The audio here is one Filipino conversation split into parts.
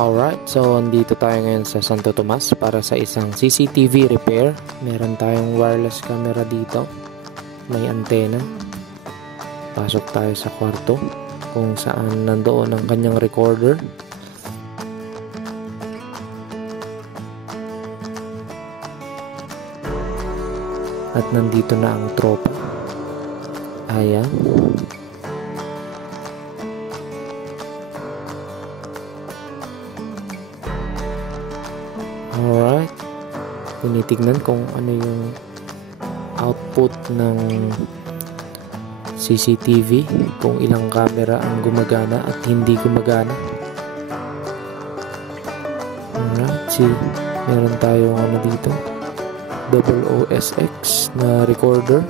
Alright, so andito tayo ngayon sa Santo Tomas para sa isang CCTV repair. Meron tayong wireless camera dito, may antena. Pasok tayo sa kwarto kung saan nandoon ang kanyang recorder. At nandito na ang tropa. Ayan. Alright, tinitignan kung ano yung output ng CCTV, kung ilang camera ang gumagana at hindi gumagana. Alright, meron tayong ano dito, OOSX na recorder.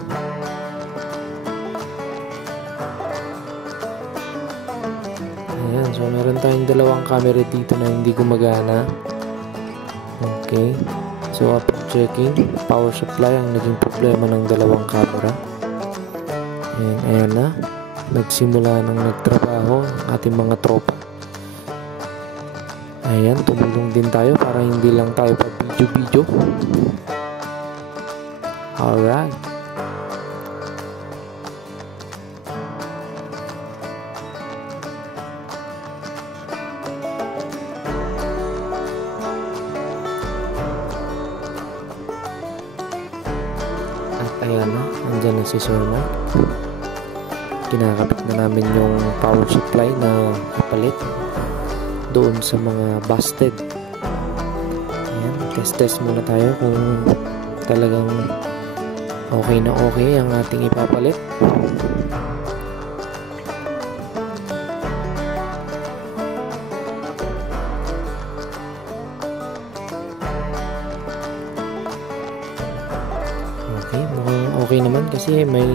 Ayan, so meron tayong dalawang camera dito na hindi gumagana. Okay, so upon checking, power supply ang naging problema ng dalawang camera. Ayan na, nagsimula ng nagtrabaho ang ating mga tropa. Ayan, tumulong din tayo para hindi lang tayo pa video-video. Alright. Ayan na, andyan na si Sir Mike. Kinakapit na namin yung power supply na kapalit doon sa mga busted. Ayan, test muna tayo kung talagang okay na okay ang ating ipapalit. Okay, mukhang okay naman kasi may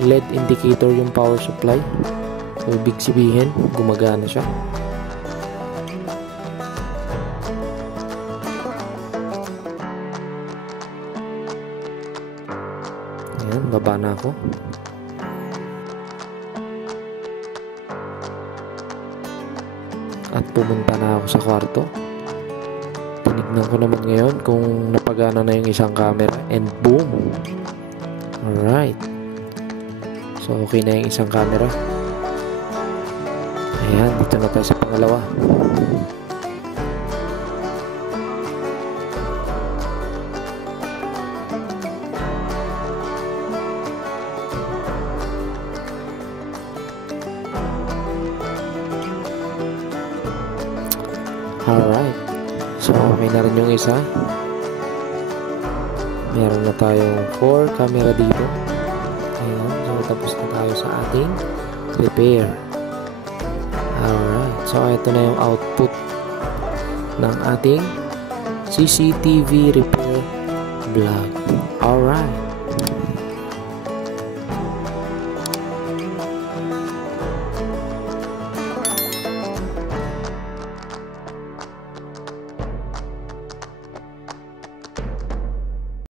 LED indicator yung power supply. So, ibig sabihin, gumagana siya. Ayan, baba na ako. At pumunta na ako sa kwarto. Tinignan ko naman ngayon kung napagana na yung isang camera, and boom! Alright, so okay na yung isang camera. Ayan, dito na tayo sa pangalawa. Alright, so okay na rin yung isa. Meron na tayong 4 camera dito. Ayan, so tapos na tayo sa ating repair. Alright, so ito na yung output ng ating CCTV repair vlog. Alright.